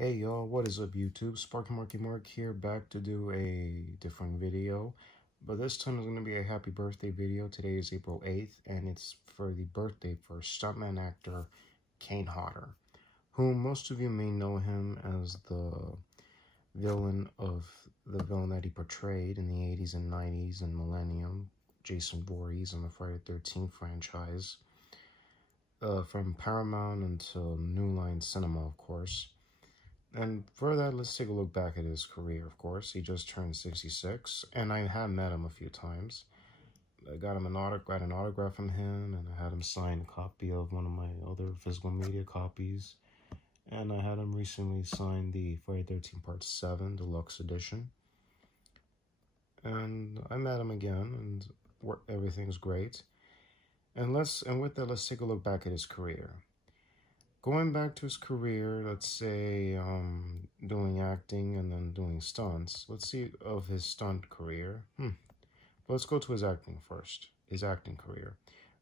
Hey y'all, what is up YouTube? Sparky Marky Mark here, back to do a different video. But this time is going to be a happy birthday video. Today is April 8th, and it's for the birthday for StuntMan actor Kane Hodder, whom most of you may know him as the villain that he portrayed in the 80s and 90s and Millennium, Jason Voorhees on the Friday the 13th franchise. From Paramount until New Line Cinema, of course. And for that, let's take a look back at his career, of course. He just turned 66, and I have met him a few times. I got an autograph from him, and I had him sign a copy of one of my other physical media copies. And I had him recently sign the Friday the 13th Part 7 Deluxe Edition. And I met him again, and everything's great. And with that, let's take a look back at his career. Going back to his career, let's say doing acting and then doing stunts. Let's see of his stunt career. Let's go to his acting first. His acting career.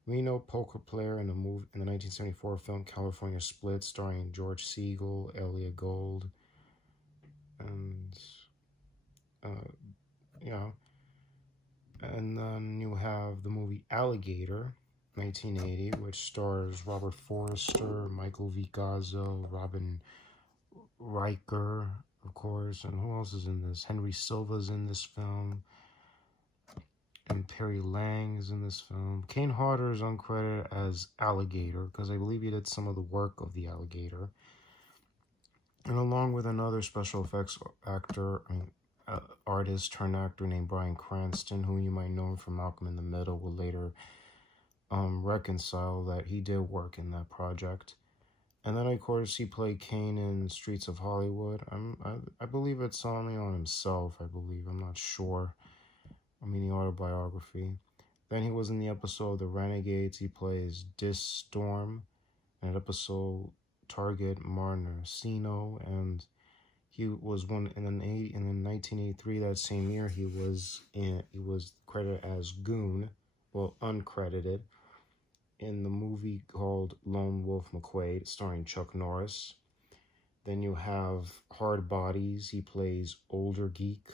Reno poker player in the 1974 film California Split, starring George Segal, Elliot Gould, and And then you have the movie Alligator, 1980, which stars Robert Forster, Michael V. Gazzo, Robin Riker, of course, and who else is in this? Henry Silva's in this film, and Perry Lang is in this film. Kane Hodder is uncredited as Alligator, because I believe he did some of the work of the Alligator. And along with another special effects artist turned actor named Bryan Cranston, who you might know from Malcolm in the Middle, will later reconcile that he did work in that project. And then, of course, he played Kane in Streets of Hollywood. I believe it's only on himself, I'm not sure. I mean, the autobiography. Then he was in the episode The Renegades. He plays Dis Storm, in an episode Target Marnarcino, and he was in 1983, that same year, he was credited as Goon, well, uncredited, in the movie called Lone Wolf McQuade, starring Chuck Norris. Then you have Hard Bodies. He plays Older Geek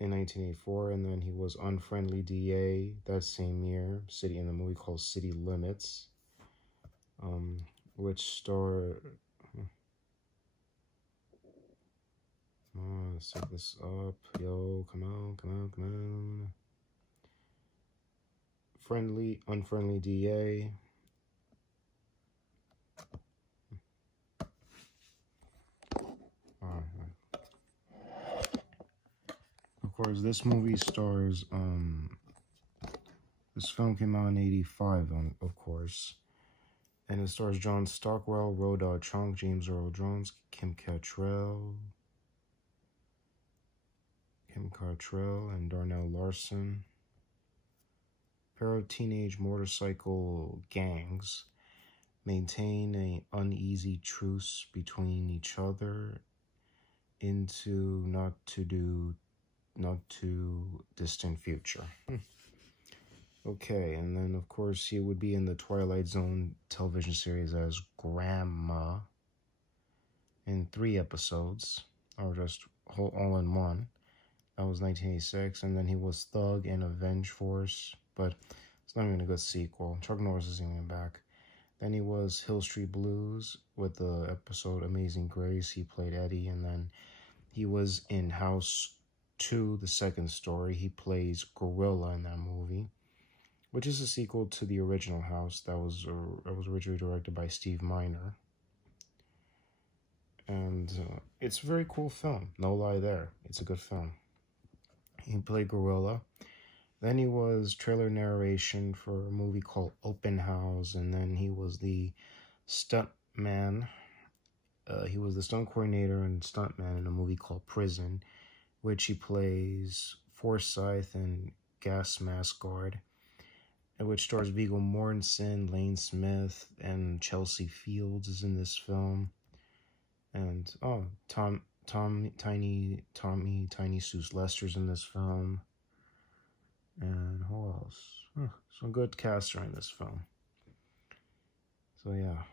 in 1984, and then he was Unfriendly DA that same year, in the movie called City Limits, which starred... let's set this up. Yo, come on. Unfriendly DA. Of course, this movie stars, this film came out in 85, of course. And it stars John Stockwell, Rodot Chunk, James Earl Jones, Kim Cattrall, and Darnell Larson. A pair of teenage motorcycle gangs maintain an uneasy truce between each other into not too distant future. Okay, and then of course he would be in the Twilight Zone television series as Grandma in 3 episodes, or just all in one. That was 1986, and then he was Thug in Avenge Force, but it's not even a good sequel. Chuck Norris isn't even back. Then he was Hill Street Blues with the episode Amazing Grace. He played Eddie, and then he was in House 2, the second story. He plays Gorilla in that movie, which is a sequel to the original House that was originally directed by Steve Miner. And it's a very cool film, no lie there. It's a good film. He played Gorilla. Then he was trailer narration for a movie called Open House, and then he was the StuntMan. He was the stunt coordinator and StuntMan in a movie called Prison, which he plays Forsyth and Gas Mask Guard, which stars Viggo Mortensen, Lane Smith, and Chelsea Fields is in this film. And Tiny Seuss Lester's in this film. And who else? Some good casts are in this film. So yeah.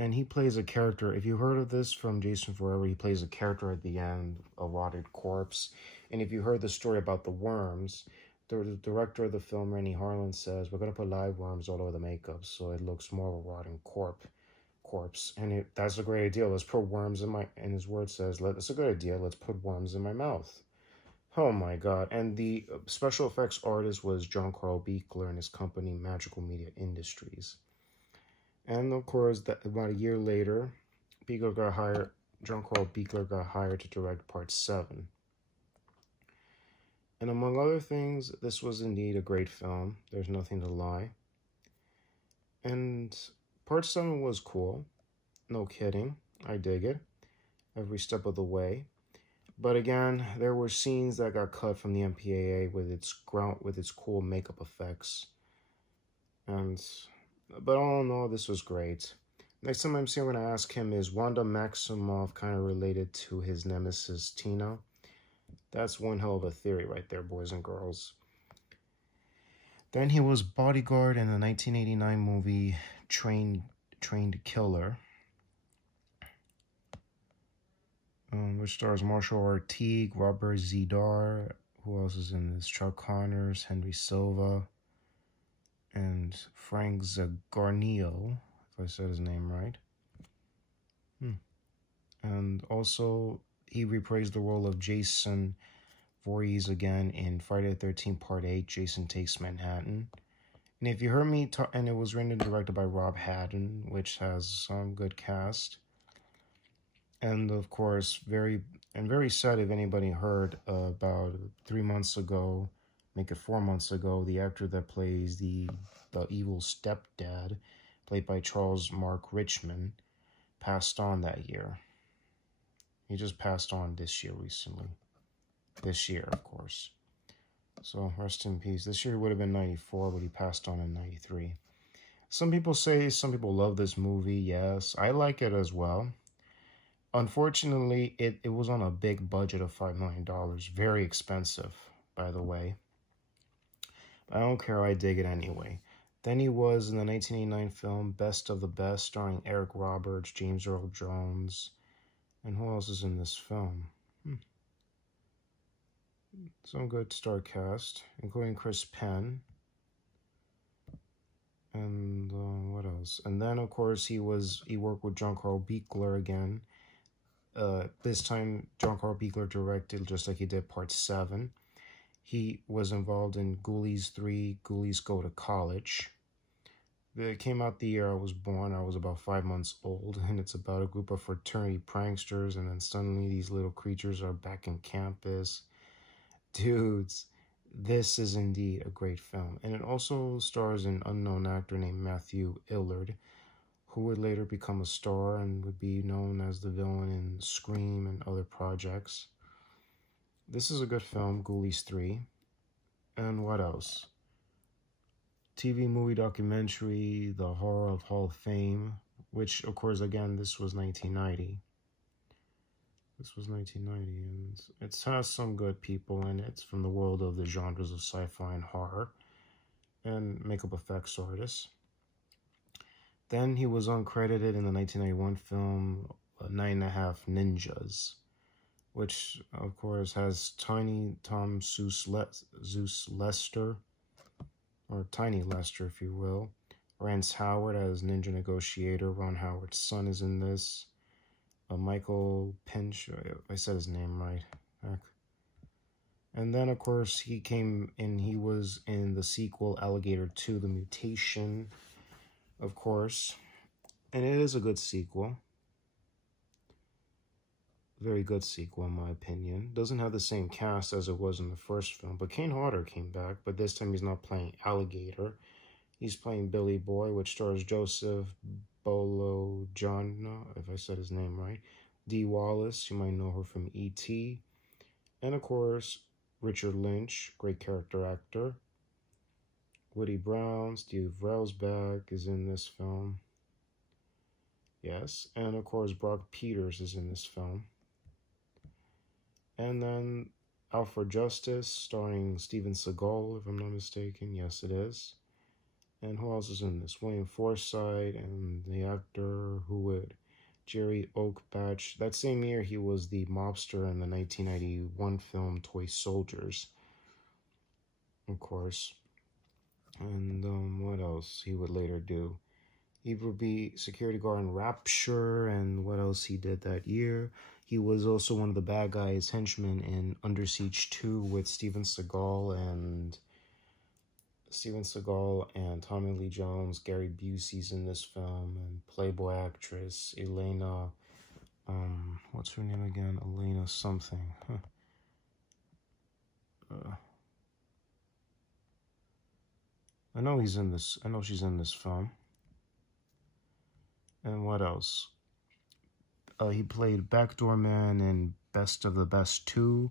And he plays a character. If you heard of this from Jason Forever, he plays a character at the end, a rotted corpse. And if you heard the story about the worms, the director of the film, Rennie Harlan, says, we're going to put live worms all over the makeup so it looks more of a rotting corpse. And that's a great idea. Let's put worms in my, and his word says, that's a good idea. Let's put worms in my mouth. Oh my God. And the special effects artist was John Carl Buechler and his company, Magical Media Industries. And of course, about a year later, John Carl Buechler got hired to direct Part 7. And among other things, this was indeed a great film. There's nothing to lie. And Part 7 was cool. No kidding. I dig it. Every step of the way. But again, there were scenes that got cut from the MPAA with its cool makeup effects. But all in all, this was great. Next time I'm going to ask him, is Wanda Maximoff kind of related to his nemesis, Tina? That's one hell of a theory right there, boys and girls. Then he was bodyguard in the 1989 movie Trained Killer, which stars Marshall Ortiz, Robert Zedar. Who else is in this? Chuck Connors, Henry Silva, and Frank Zagarnio, if I said his name right. And also, he reprised the role of Jason Voorhees again in Friday the 13th Part 8, Jason Takes Manhattan. And if you heard me talk, and it was written and directed by Rob Haddon, which has some good cast. And of course, very sad if anybody heard about 3 months ago, make it 4 months ago, the actor that plays the evil stepdad, played by Charles Mark Richmond, passed on that year. He just passed on this year recently. This year, of course. So, rest in peace. This year would have been 94, but he passed on in 93. Some people love this movie. Yes, I like it as well. Unfortunately, it was on a big budget of $5 million. Very expensive, by the way. I don't care. I dig it anyway. Then he was in the 1989 film Best of the Best, starring Eric Roberts, James Earl Jones. And who else is in this film? Some good star cast, including Chris Penn. And what else? And then, of course, he worked with John Carl Buechler again. This time, John Carl Buechler directed, just like he did Part 7. He was involved in Ghoulies 3, Ghoulies Go to College. It came out the year I was born. I was about 5 months old, and it's about a group of fraternity pranksters, and then suddenly these little creatures are back in campus. Dudes, this is indeed a great film. And it also stars an unknown actor named Matthew Illard, who would later become a star and would be known as the villain in Scream and other projects. This is a good film, Ghoulies 3. And what else? TV movie documentary, The Horror of Hall of Fame, which, of course, again, this was 1990. This was 1990, and it has some good people in it from the world of the genres of sci-fi and horror, and makeup effects artists. Then he was uncredited in the 1991 film 9.5 Ninjas, which, of course, has Tiny Tom Zeus Lester, or Tiny Lester, if you will. Rance Howard as Ninja Negotiator. Ron Howard's son is in this. Michael Pinch, I said his name right. And then, of course, he was in the sequel, Alligator 2, The Mutation, of course. And it is a good sequel. Very good sequel, in my opinion. Doesn't have the same cast as it was in the first film, but Kane Hodder came back, but this time he's not playing Alligator. He's playing Billy Boy, which stars Joseph Bologna, if I said his name right. Dee Wallace, you might know her from E.T. And, of course, Richard Lynch, great character actor. Woody Brown, Steve Railsback is in this film. Yes, and, of course, Brock Peters is in this film. And then Alfred Justice, starring Steven Seagal, if I'm not mistaken. Yes, it is. And who else is in this? William Forsythe and the actor who would Jerry Oakbatch. That same year, he was the mobster in the 1991 film Toy Soldiers, of course. And what else he would later do? He would be security guard in Rapture, and what else he did that year? He was also one of the bad guys, henchmen in Under Siege 2 with Steven Seagal and Tommy Lee Jones. Gary Busey's in this film, and Playboy actress Elena, what's her name again? Elena something. I know she's in this film. And what else? He played Backdoor Man in Best of the Best 2,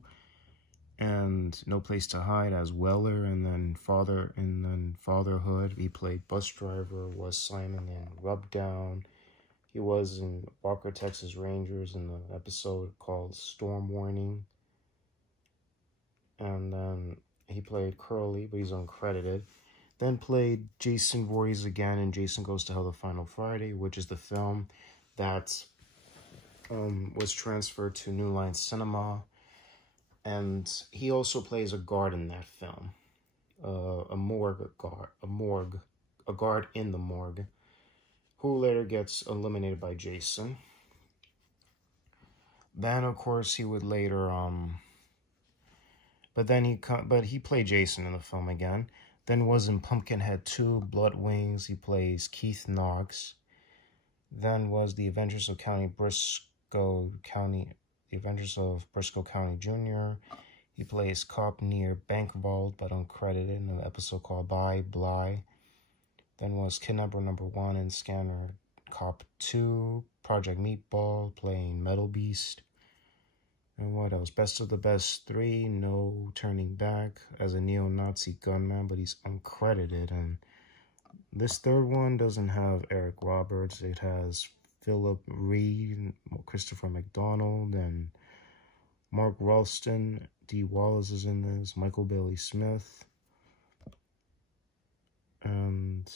and No Place to Hide as Weller, and then Fatherhood. He played bus driver, was Simon in Rub Down. He was in Walker, Texas Rangers in the episode called Storm Warning. And then he played Crowley, but he's uncredited. Then played Jason Voorhees again in Jason Goes to Hell the Final Friday, which is the film that was transferred to New Line Cinema. And he also plays a guard in that film, a guard in the morgue, who later gets eliminated by Jason. Then, of course, he would later, but he played Jason in the film again. Then was in Pumpkinhead 2, Blood Wings. He plays Keith Knox. Then was The Adventures of Briscoe County Jr. He plays cop near Bank Vault, but uncredited in an episode called Bye Bly. Then was Kidnapper Number 1 in Scanner Cop 2, Project Meatball, playing Metal Beast. And what else? Best of the Best 3, No Turning Back, as a neo-Nazi gunman, but he's uncredited. And this third one doesn't have Eric Roberts. It has Philip Reed, Christopher McDonald, and Mark Ralston. Dee Wallace is in this, Michael Bailey Smith. And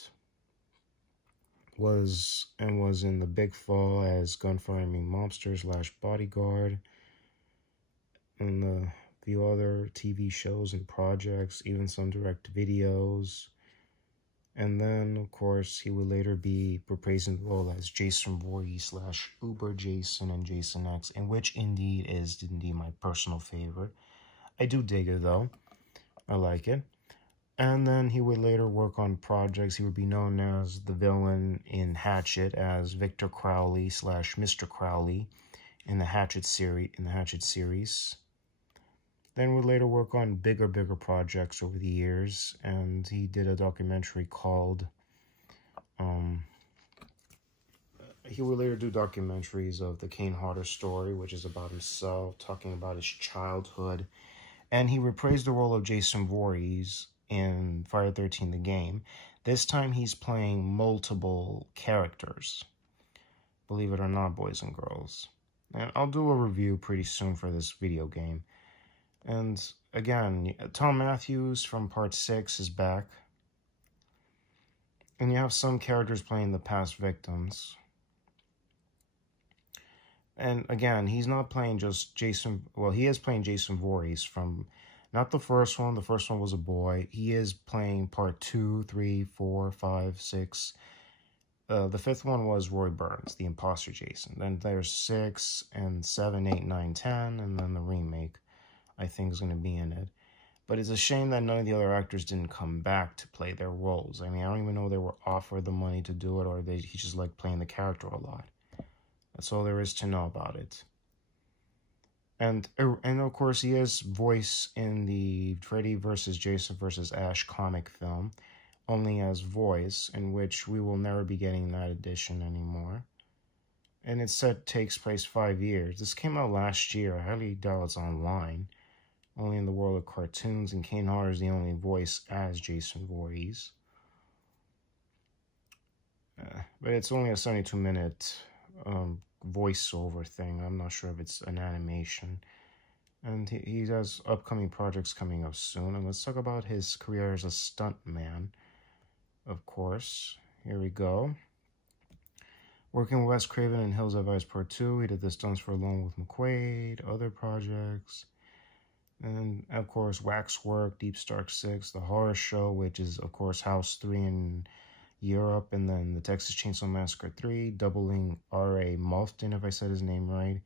was in The Big Fall as gunfiring mobster / bodyguard. And a few other TV shows and projects, even some direct videos. And then, of course, he would later be reprising the role as Jason Voorhees / Uber Jason and Jason X, and which indeed is my personal favorite. I do dig it, though. I like it. And then he would later work on projects. He would be known as the villain in Hatchet as Victor Crowley / Mr. Crowley in the Hatchet series. Then would later work on bigger projects over the years, and he did a documentary called, he would later do documentaries of the Kane Hodder story, which is about himself, talking about his childhood, and he reprised the role of Jason Voorhees in Friday the 13th, the game. This time he's playing multiple characters, believe it or not, boys and girls. And I'll do a review pretty soon for this video game. And again, Tom Matthews from Part 6 is back. And you have some characters playing the past victims. And again, he's not playing just Jason. Well, he is playing Jason Voorhees from, not the first one. The first one was a boy. He is playing Part 2, 3, 4, 5, 6. The fifth one was Roy Burns, the imposter Jason. Then there's 6 and 7, 8, 9, 10. And then the remake, I think, is going to be in it. But it's a shame that none of the other actors didn't come back to play their roles. I mean, I don't even know they were offered the money to do it, or he just liked playing the character a lot. That's all there is to know about it. And of course, he has voice in the Freddy vs. Jason vs. Ash comic film, only as voice, in which we will never be getting that edition anymore. And it takes place 5 years. This came out last year. I highly doubt it's online. Only in the world of cartoons, and Kane Hodder is the only voice as Jason Voorhees. But it's only a 72-minute voiceover thing. I'm not sure if it's an animation. And he has upcoming projects coming up soon. And let's talk about his career as a stuntman. of course. Here we go. Working with Wes Craven in Hills Have Eyes Part 2. He did the stunts for Along with McQuaid, other projects. And, of course, Waxwork, Deep Stark 6, The Horror Show, which is, of course, House 3 in Europe. And then The Texas Chainsaw Massacre 3, doubling R.A. Malfton, if I said his name right.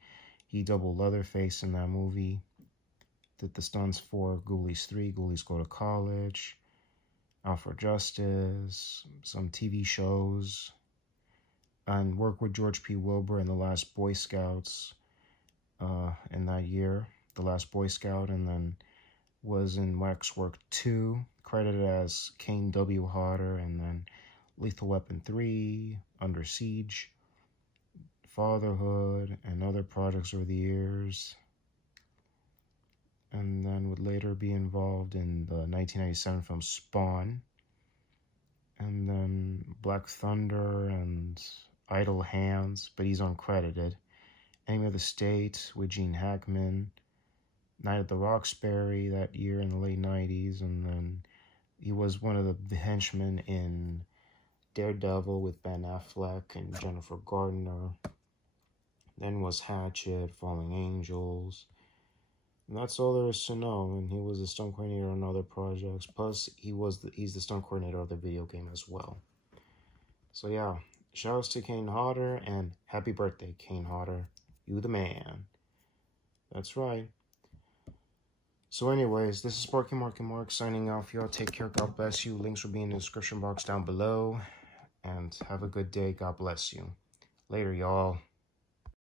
He doubled Leatherface in that movie. Did the stunts for Ghoulies 3, Ghoulies Go to College, Out for Justice, some TV shows, and worked with George P. Wilbur in The Last Boy Scouts in that year, The Last Boy Scout, and then was in Waxwork 2, credited as Kane W. Hodder, and then Lethal Weapon 3, Under Siege, Fatherhood, and other projects over the years. And then would later be involved in the 1997 film Spawn, and then Black Thunder and Idle Hands, but he's uncredited. Enemy of the State with Gene Hackman, Night at the Roxbury that year in the late 90s, and then he was one of the henchmen in Daredevil with Ben Affleck and Jennifer Gardner. Then was Hatchet, Falling Angels. And that's all there is to know. And he was a stunt coordinator on other projects. Plus, he's the stunt coordinator of the video game as well. So yeah, shoutouts to Kane Hodder and happy birthday, Kane Hodder. You the man. That's right. So anyways, this is Sparky Mark signing off. Y'all take care. God bless you. Links will be in the description box down below. And have a good day. God bless you. Later, y'all.